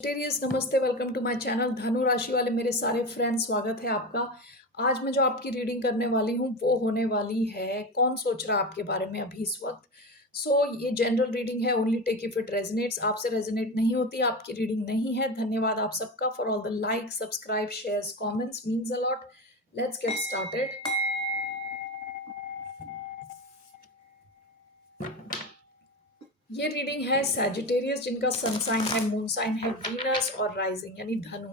टेरियस नमस्ते, welcome to my channel. धनु राशि वाले मेरे सारे फ्रेंड्स, स्वागत है आपका। आज मैं जो आपकी रीडिंग करने वाली हूँ वो होने वाली है कौन सोच रहा है आपके बारे में अभी इस वक्त। ये जनरल रीडिंग है, only take if it resonates. आपसे रेजोनेट नहीं होती, आपकी रीडिंग नहीं है। धन्यवाद आप सबका for all the like, subscribe, shares, comments, means a lot. Let's get started. ये रीडिंग है सैजिटेरियस, जिनका सन साइन है, मून साइन है वीनस और राइजिंग यानी धनु।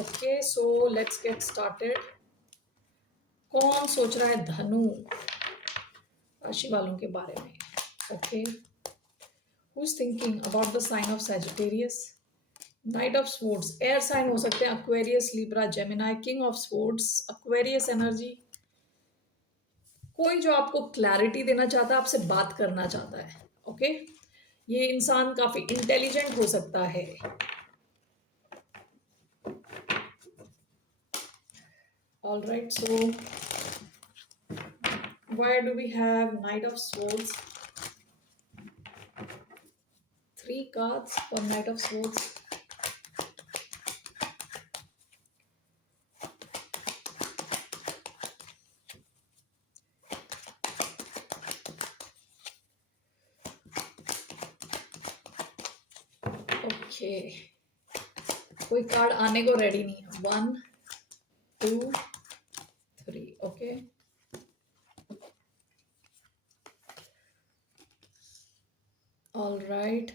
Okay, so let's get started. कौन सोच रहा है धनु राशि वालों के बारे में? Okay, who is thinking about the sign of Sagittarius? Knight of Swords, air sign हो सकते हैं, Aquarius, Libra, Gemini. King of Swords, Aquarius energy. कोई जो आपको क्लैरिटी देना चाहता है, आपसे बात करना चाहता है। ओके, ये इंसान काफी इंटेलिजेंट हो सकता है। All right, so where do we have knight of swords? Three cards for knight of swords. Okay, कोई कार्ड आने को रेडी नहीं है। 1 2 3। Okay, all right.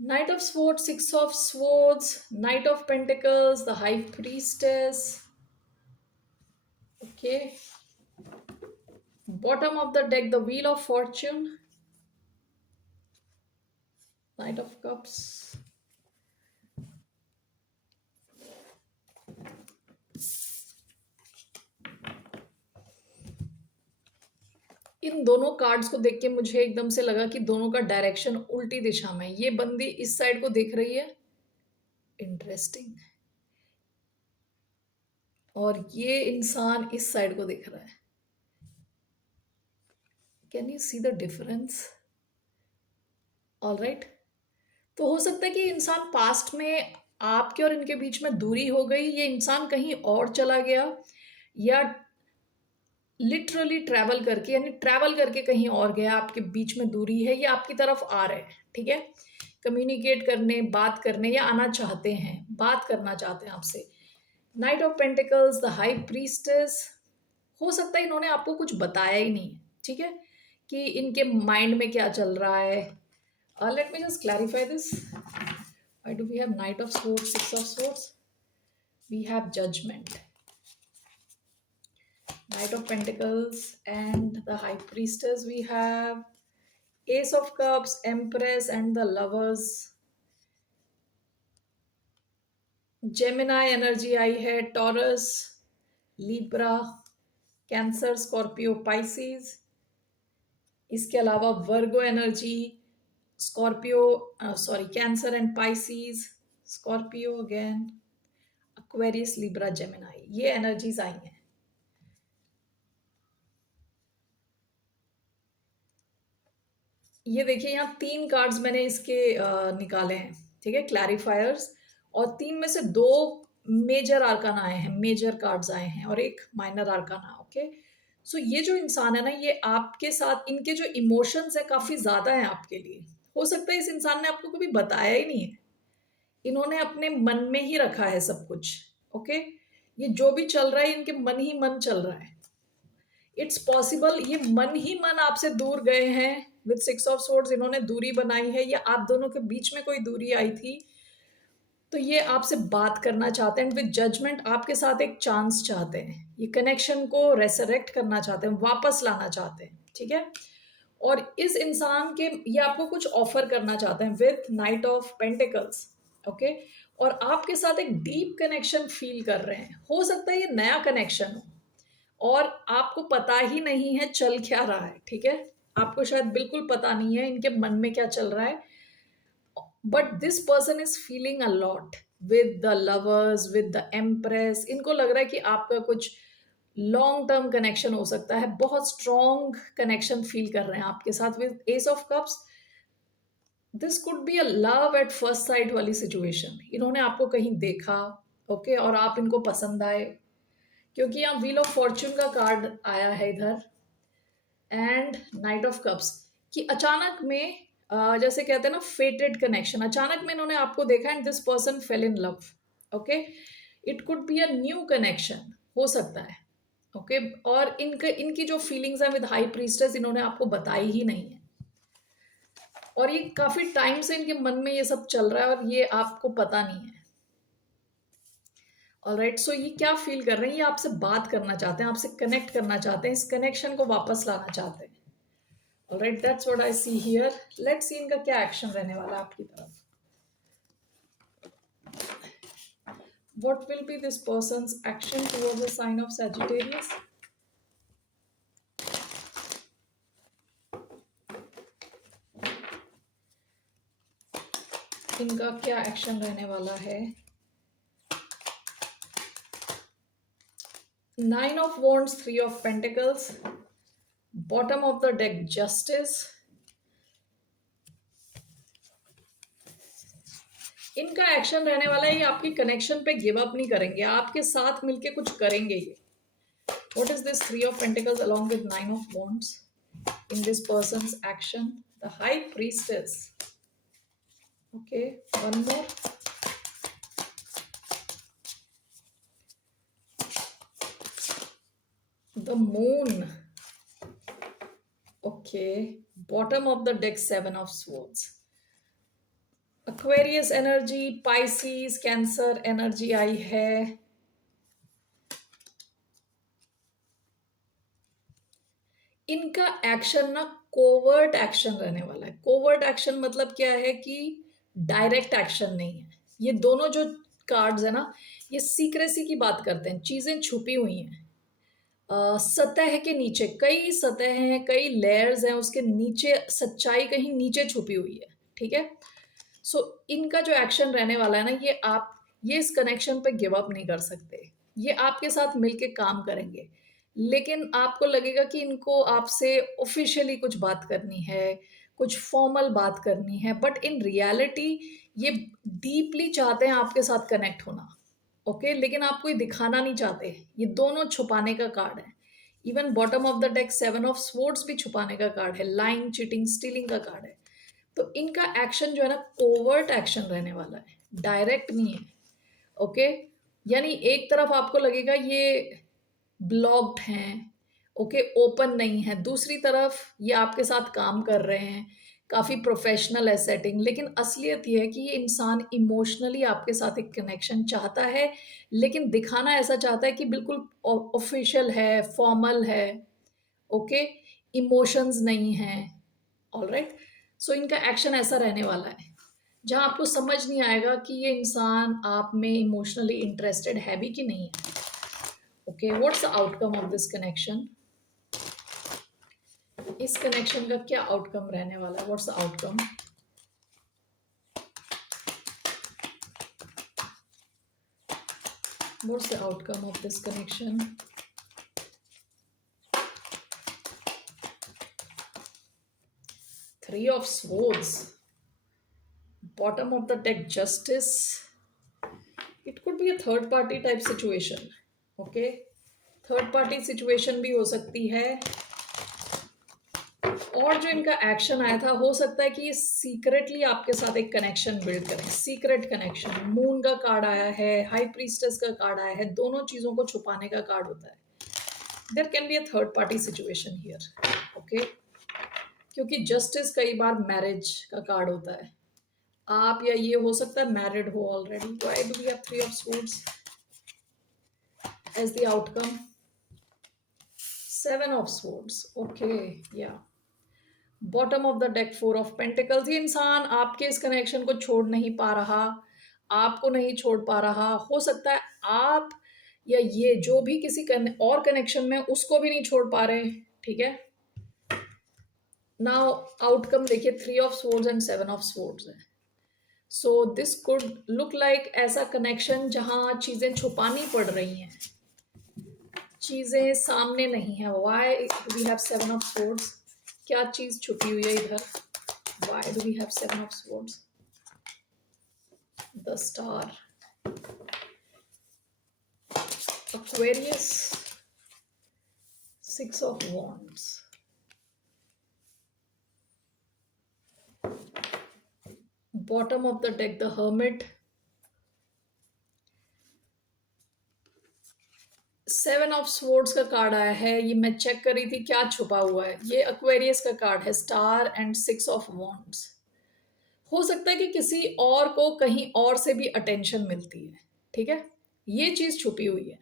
Knight of Swords, Six of Swords, Knight of Pentacles, the High Priestess. Okay. Bottom of the deck, the Wheel of Fortune, Knight of Cups. इन दोनों cards को देख के मुझे एकदम से लगा कि दोनों का डायरेक्शन उल्टी दिशा में। ये बंदी इस साइड को देख रही है, इंटरेस्टिंग, और ये इंसान इस साइड को देख रहा है। Can you see the difference? All right, तो हो सकता है कि इंसान पास्ट में आपके और इनके बीच में दूरी हो गई, ये इंसान कहीं और चला गया, या लिटरली ट्रैवल करके यानी ट्रैवल करके कहीं और गया, आपके बीच में दूरी है, ये आपकी तरफ आ रहे हैं। ठीक है, कम्युनिकेट करने, बात करने, या आना चाहते हैं, बात करना चाहते हैं आपसे। Night of pentacles, the high priestess. हो सकता है इन्होंने आपको कुछ बताया ही नहीं। ठीक है, कि इनके माइंड में क्या चल रहा है। Let me just clarify this. Why do we have Knight of Swords, Six of Swords? We have judgement, Knight of Pentacles, and the High Priestess. We have Ace of Cups, Empress, and the Lovers. Gemini energy आई है, Taurus, Libra, Cancer, Scorpio, Pisces. इसके अलावा Virgo energy, Scorpio, sorry, Cancer and Pisces, Scorpio again, Aquarius, Libra, Gemini. ये energies आई हैं। ये देखिए, यहाँ 3 कार्ड्स मैंने इसके निकाले हैं। ठीक है, क्लैरिफायर्स, और 3 में से 2 मेजर आर्काना आए हैं, मेजर कार्ड्स आए हैं, और एक माइनर आर्काना। ओके, सो ये जो इंसान है ना, ये आपके साथ, इनके जो इमोशंस है काफी ज्यादा है आपके लिए। हो सकता है इस इंसान ने आपको कभी बताया ही नहीं है, इन्होंने अपने मन में ही रखा है सब कुछ। ओके, ये जो भी चल रहा है इनके मन ही मन चल रहा है। इट्स पॉसिबल ये मन ही मन आपसे दूर गए हैं। विद 6 ऑफ सोर्ड्स इन्होंने दूरी बनाई है, या आप दोनों के बीच में कोई दूरी आई थी, तो ये आपसे बात करना चाहते हैं। विद जजमेंट आपके साथ एक चांस चाहते हैं, ये कनेक्शन को रेसरेक्ट करना चाहते हैं, वापस लाना चाहते हैं। ठीक है, और इस इंसान के, ये आपको कुछ ऑफर करना चाहते हैं with night of pentacles. Okay, और आपके साथ एक डीप कनेक्शन फील कर रहे हैं। हो सकता है ये नया कनेक्शन हो और आपको पता ही नहीं है चल क्या रहा है। ठीक है, आपको शायद बिल्कुल पता नहीं है इनके मन में क्या चल रहा है, but this person is feeling a lot with the lovers, with the empress. इनको लग रहा है कि आपका कुछ लॉन्ग टर्म कनेक्शन हो सकता है, बहुत स्ट्रॉन्ग कनेक्शन फील कर रहे हैं आपके साथ। With S of cups, this could be a love at first sight वाली सिचुएशन। इन्होंने आपको कहीं देखा, ओके, और आप इनको पसंद आए, क्योंकि यहाँ व्हील ऑफ फॉर्च्यून का कार्ड आया है इधर, एंड नाइट ऑफ कप्स, कि अचानक में जैसे कहते हैं ना फेटेड कनेक्शन, अचानक में इन्होंने आपको देखा and this person fail in love. Okay, it could be a new connection, हो सकता है। ओके, और इनकी जो फीलिंग्स है विद हाई प्रीस्टेस इन्होंने आपको बताई ही नहीं है, और ये काफी टाइम से इनके मन में ये सब चल रहा है और ये आपको पता नहीं है। ऑलराइट, सो ये क्या फील कर रहे हैं, ये आपसे बात करना चाहते हैं, आपसे कनेक्ट करना चाहते हैं, इस कनेक्शन को वापस लाना चाहते हैं। Alright, that's what I see here. Let's see इनका क्या एक्शन रहने वाला है आपकी तरफ। What will be this person's action towards the sign of Sagittarius? इनका क्या एक्शन रहने वाला है? 9 of Wands, 3 of Pentacles, bottom of the deck Justice. इनका एक्शन रहने वाला है, ये आपकी कनेक्शन पे गिव अप नहीं करेंगे, आपके साथ मिलके कुछ करेंगे ये। What is this 3 of Pentacles along with 9 of Wands in this person's action? The High Priestess. Okay, one more. The Moon. Okay, bottom of the deck 7 of Swords. Aquarius energy, Pisces, Cancer energy आई है। इनका action ना covert action रहने वाला है। Covert action मतलब क्या है कि डायरेक्ट एक्शन नहीं है। ये दोनों जो कार्ड्स है ना, ये सीक्रेसी की बात करते हैं, चीजें छुपी हुई हैं सतह के नीचे, कई सतह हैं, कई लेयर्स हैं, उसके नीचे सच्चाई कहीं नीचे छुपी हुई है। ठीक है, सो इनका जो एक्शन रहने वाला है ना, ये इस कनेक्शन पे गिव अप नहीं कर सकते, ये आपके साथ मिलके काम करेंगे, लेकिन आपको लगेगा कि इनको आपसे ऑफिशियली कुछ बात करनी है, कुछ फॉर्मल बात करनी है, बट इन रियलिटी ये डीपली चाहते हैं आपके साथ कनेक्ट होना। ओके, लेकिन आपको ये दिखाना नहीं चाहते, ये दोनों छुपाने का कार्ड है। Even bottom of the deck 7 of swords भी छुपाने का कार्ड है, लाइंग, चीटिंग, स्टीलिंग का कार्ड है। तो इनका एक्शन जो है ना कोवर्ट एक्शन रहने वाला है, डायरेक्ट नहीं है। ओके, यानी एक तरफ आपको लगेगा ये ब्लॉक्ड हैं, ओके, ओपन नहीं है, दूसरी तरफ ये आपके साथ काम कर रहे हैं, काफ़ी प्रोफेशनल है सेटिंग, लेकिन असलियत ये है कि ये इंसान इमोशनली आपके साथ एक कनेक्शन चाहता है, लेकिन दिखाना ऐसा चाहता है कि बिल्कुल ऑफिशियल है, फॉर्मल है। ओके, इमोशंस नहीं है। ऑलराइट, सो इनका एक्शन ऐसा रहने वाला है जहां आपको समझ नहीं आएगा कि ये इंसान आप में इमोशनली इंटरेस्टेड है भी कि नहीं है। Okay, what's the outcome of this connection? इस कनेक्शन का क्या आउटकम रहने वाला है? What's the outcome? What's the outcome of this connection? Three of Swords. Bottom of the deck Justice. It could be a third party type situation. Okay, third party situation भी हो सकती है, और जो इनका एक्शन आया था हो सकता है कि ये सीक्रेटली आपके साथ एक कनेक्शन बिल्ड करें, सीक्रेट कनेक्शन। मून का कार्ड आया है, हाई प्रीस्टेस का कार्ड आया है, दोनों चीजों को छुपाने का कार्ड होता है। There can be a third party situation here. Okay, क्योंकि जस्टिस कई बार मैरिज का कार्ड होता है, आप या ये हो सकता है मैरिड हो already. Why do we have 3 of swords as the outcome? 7 of swords. Okay, या bottom of the deck 4 of pentacles. ये इंसान आपके इस कनेक्शन को छोड़ नहीं पा रहा, आपको नहीं छोड़ पा रहा। हो सकता है आप या ये जो भी किसी और कनेक्शन में उसको भी नहीं छोड़ पा रहे। ठीक है, नाउ आउटकम देखिए, 3 of swords and 7 of swords है। So this could look like ऐसा कनेक्शन जहां चीजें छुपानी पड़ रही हैं, चीजें सामने नहीं है। Why we have 7 of Swords? क्या चीज छुपी हुई है इधर? Why do we have Seven of Swords? The Star. Aquarius. Six of Wands. Bottom of the deck, the Hermit. Seven of swords का कार्ड आया है, ये मैं चेक कर रही थी क्या छुपा हुआ है। ये एक्वेरियस का कार्ड है, star and six of wands. हो सकता है कि किसी और को कहीं और से भी अटेंशन मिलती है, ठीक है, ये चीज छुपी हुई है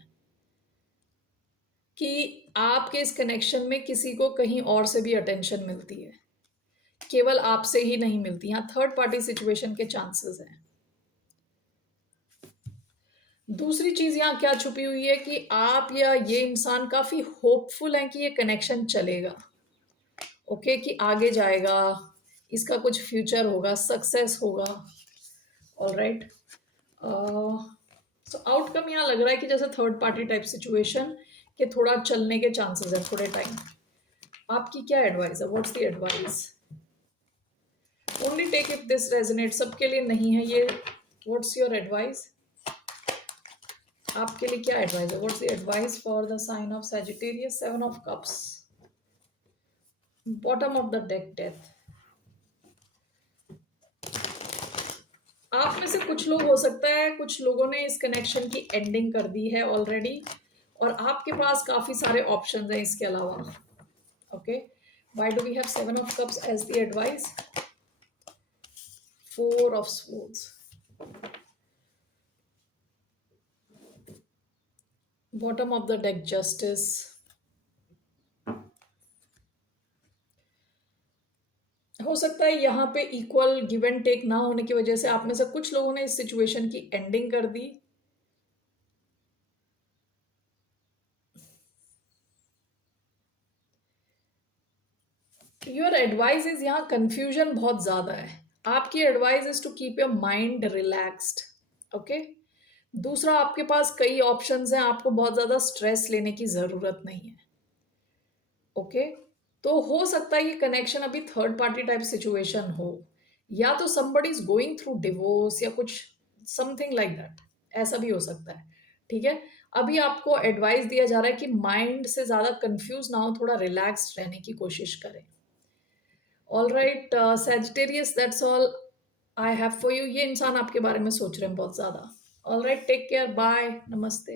कि आपके इस कनेक्शन में किसी को कहीं और से भी अटेंशन मिलती है, केवल आपसे ही नहीं मिलती। यहाँ थर्ड पार्टी सिचुएशन के चांसेस हैं। दूसरी चीज यहाँ क्या छुपी हुई है कि आप या ये इंसान काफी होपफुल हैं कि ये कनेक्शन चलेगा, ओके, कि आगे जाएगा, इसका कुछ फ्यूचर होगा, सक्सेस होगा। ऑलराइट, सो आउटकम यहाँ लग रहा है कि जैसे थर्ड पार्टी टाइप सिचुएशन के थोड़ा चलने के चांसेस है थोड़े टाइम। आपकी क्या एडवाइस है? What's the advice? Only take if this resonate, सबके लिए नहीं है ये। What's your advice? आपके लिए क्या एडवाइस है? What's the advice for the sign of Sagittarius? Seven of Cups, bottom of the deck, Death. आप में से कुछ लोग, हो सकता है कुछ लोगों ने इस कनेक्शन की एंडिंग कर दी है ऑलरेडी, और आपके पास काफी सारे ऑप्शंस हैं इसके अलावा। Okay, why do we have Seven of Cups as the advice? Four of Swords, bottom of the deck, Justice. हो सकता है यहाँ पे इक्वल गिव एंड टेक ना होने की वजह से आप में से कुछ लोगों ने इस सिचुएशन की एंडिंग कर दी। योर एडवाइस इज, यहाँ कंफ्यूजन बहुत ज्यादा है। आपकी advice is to keep your mind relaxed, okay. दूसरा, आपके पास कई ऑप्शंस हैं, आपको बहुत ज्यादा स्ट्रेस लेने की जरूरत नहीं है, ओके। तो हो सकता है ये कनेक्शन अभी थर्ड पार्टी टाइप सिचुएशन हो, या तो somebody is going through divorce या कुछ समथिंग लाइक दैट, ऐसा भी हो सकता है, ठीक है। अभी आपको एडवाइस दिया जा रहा है कि माइंड से ज्यादा कंफ्यूज ना हो, थोड़ा रिलैक्स्ड रहने की कोशिश करें। All right Sagittarius, that's all I have for you. ये इंसान आपके बारे में सोच रहे हैं बहुत ज्यादा। All right, take care, bye, नमस्ते।